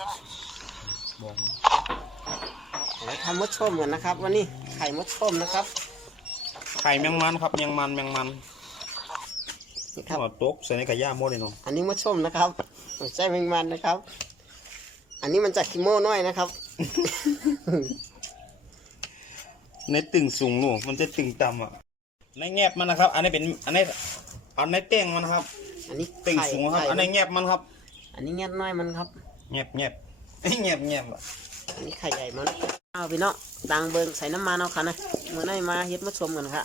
บอกเราทำมดส้มกันนะครับ วันนี้ไข่มดส้มนะครับ ไข่แมงมันครับแมงมันแมงมันนี่ครับหัวตกใส่ในกระย่าหมดเลยเนาะอันนี้มดส้มนะครับไม่ใช่แมงมันนะครับ อันนี้มันจากคิโม่น้อยนะครับ ในตึงสูงหนูมันจะตึงต่ำอะในแงบมันนะครับ อันนี้เป็นอันนี้อันในเต้งมันนะครับ อันนี้ตึงไข่สูงครับไข่อันในแงบมันครับ อันนี้แงบน้อยมันครับ แงบแงบแงบแงบอะอันนี้ไข่ใหญ่มันเอาพี่น้องตังเบิงใส่น้ำมันเอาค่ะนะเมื่อไหร่มาเฮ็ดมดส้มกันค่ะ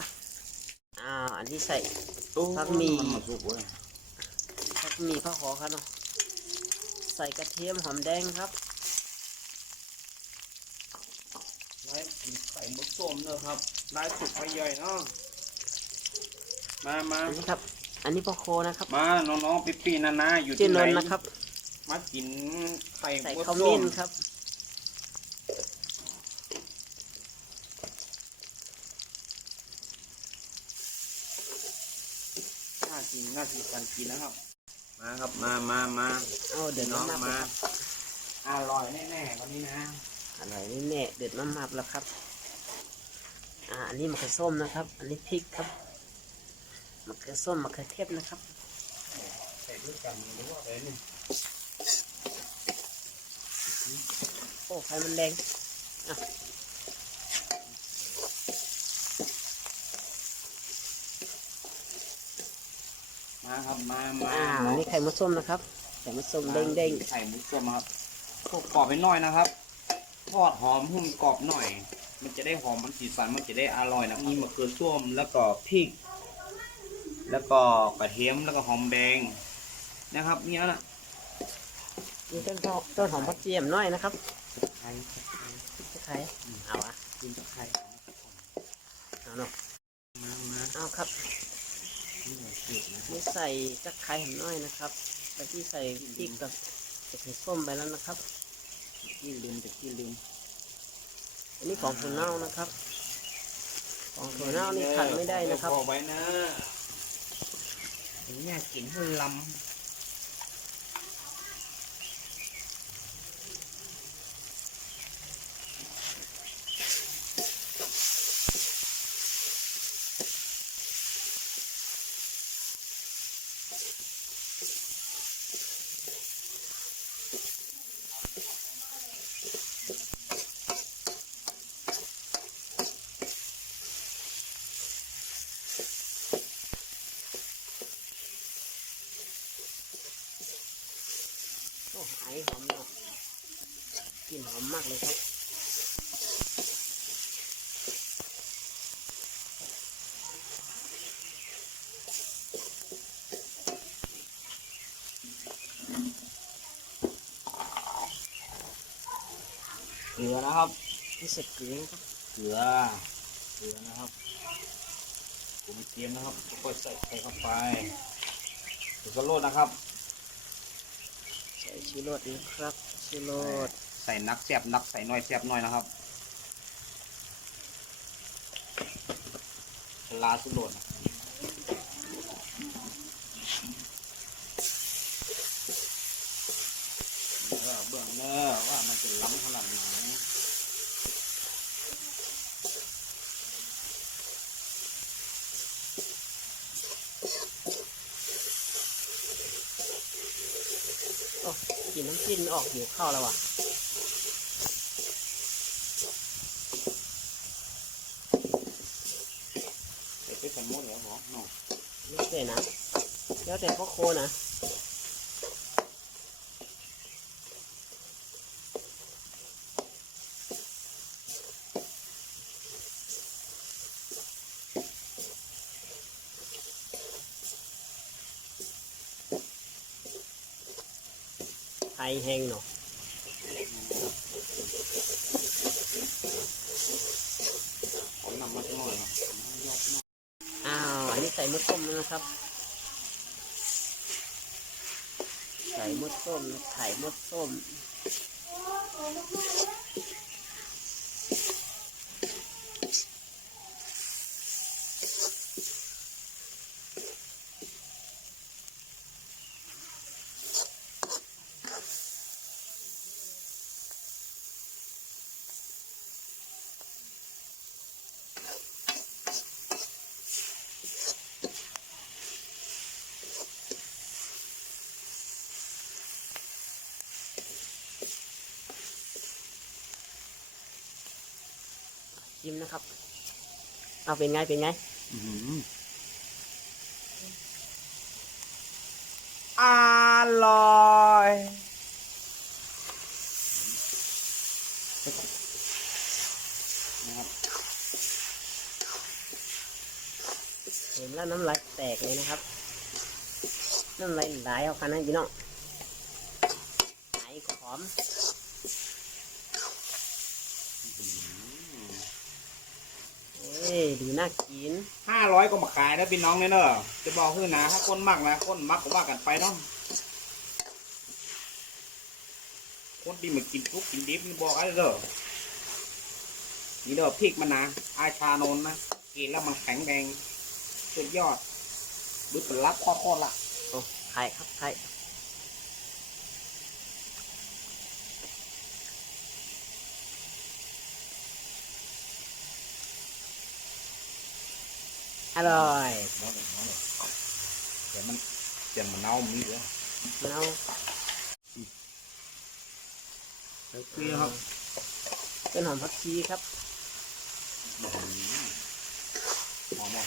อ้าวอันนี้ใส่ผักหมี่นสุกเว้ยผักหมี่ข้าวหอครับเนาะใส่กระเทียมหอมแดงครับไล่กินไข่มดส้มเนอะครับไล่สุกไปใหญ่เนาะมามาอันนี้ครับ อันนี้พ่อโคนะครับ มาน้องๆปิ๊ปี้นานาอยู่เจที่นไหนนท์นะครับ มากินไข่ใส่มดข้าวส้มิ้มนครับ น่ากินน่ากินกันกินนะครับ มาครับมามามาเอาเดือดน้องมากๆมาเลยครับอร่อยแน่ๆวันนี้นะอร่อยนี่แน่เดือดมากๆแล้วครับ อ่าอันนี้มะเขือส้มนะครับ อันนี้พริกครับมะเขือส้มมะเขือเทศนะครับ ใส่ด้วยกันหรือว่าอะไรเนี่ย โอ้ไฟมันแรงมาครับมามาอ่าอันนี้ไข่มดส้มนะครับ ไข่มดส้มเด้งเด้งไข่มุกส้มครับพวกกรอบไปหน่อยนะครับ ทอดหอมหุ้มกรอบหน่อย มันจะได้หอมมันสีสันมันจะได้อร่อยนะมีมะเขือส้มแล้วก็พริก แล้วก็กระเทียมแล้วก็หอมแดงนะครับเนี่ยนะ ๆมีต้นหอมต้นหอมพักเจียมน้อยนะครับ ไข่ไข่เอาอะกินกับไข่เอาเนาะมามาเอาครับนี่หน่อยเผ็ดนะนี่ใส่จักไข่หอมน้อยนะครับแต่ที่ใส่พริกกับมะเขือส้มไปแล้วนะครับที่ลืมแต่ที่ลืมอันนี้ของถั่วเน่านะครับ ของถั่วเน่านี่ขาดไม่ได้นะครับ พอไว้นะ เนี่ยกินให้ลำ โอ้ไอหอมเนาะกลิ่นห อมมากเลยครับเกลือนะครับนี่ใส่เกลือนะครับเกลือเกลือนะครับผมเตรียมนะครับก็ใส่ใส่เข้าไปสุกโรดนะครับ ใส่ชูรสนะครับชูรส ใส่นักแซบนักใส่น้อยแซบน้อยนะครับลาสุโรดนะเออเบื้องเนอว่ามันจะล้ำขนาดไหนโอ้กลิ่นน้ำจิ้มออกหิวข้าวแล้วว่ะ ใส่ไปกันหมดแล้วเหรอเนาะนี่เสร็จนะแล้วแต่พ่อโคนะไอแห้งเนาะ ผมนำมาสักหน่อยครับ อ้าว อันนี้ใส่มดส้มนะครับ ใส่มดส้มไข่มดส้ม ชิมนะครับ เอาเป็นไงเป็นไงอื้อหืออร่อยนะครับเห็นแล้วน้ำลายแตกเลยนะครับ น้ำลายไหลออกกันนะพี่น้องไหลหอม เอ้ยดูน่ากินห้าร้อยก็มาขายนะพี่น้องเนี่ยเนอะจะบอกคือนะถ้าคนมักนะคนมักก็ว่ากันไปเนาะคนที่มากินทุกกินดิบนี่บอกอะไรเด้อนี่เด้อพริกมันนะอาชานนท์นะกินแล้วมันแข็งแรงสุดยอดบึ้เป็นรับข้อข้อละโอ้ไข่ครับไข่ อร่อยน้อยหน่อยน้อยหน่อยแต่มันแต่มันเน่ามีเหรอเราเปรี้ยวครับเป็นหอมผักชีครับหอมอะ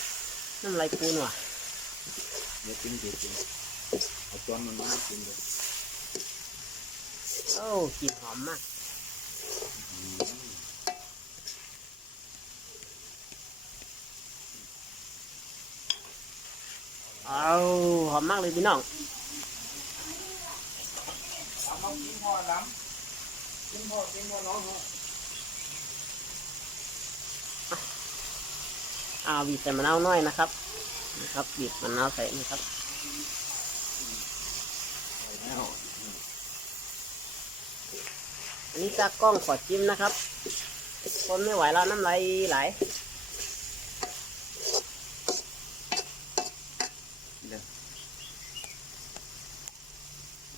น้ำลายปูนว่ะเดี๋ยวกินเดี๋ยวกินเอาจอนมันมากินเลยโอ้กลิ่นหอมมาก เอาหอมมากเลยพี่น้องเอากินพอล้ำกินพอกินพอน้องเอาบีบใส่มะนาวน้อยนะครับ นะครับบีบมะนาวใส่นะครับอันนี้ตากล้องขอจิ้มนะครับคนไม่ไหวแล้วน้ำลายไหล เดี๋ยว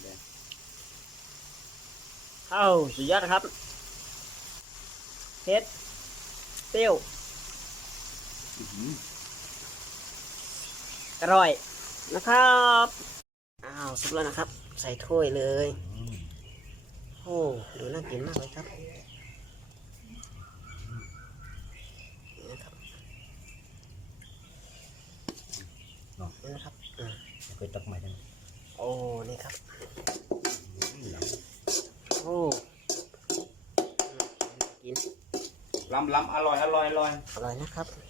เดี๋ยว เอาสุดยอดครับเผ็ดเปรี้ยวอื้อหืออร่อยนะครับอ้าวสุกแล้วนะครับ ใส่ถ้วยเลย โอ้ดูน่ากินมากเลยครับนี่นะครับนี่นะครับอืมเคยตักใหม่ยังโอ้นี่ครับ โอ้น่ากิน ล้ำล้ำอร่อยอร่อยอร่อย อร่อยนะครับ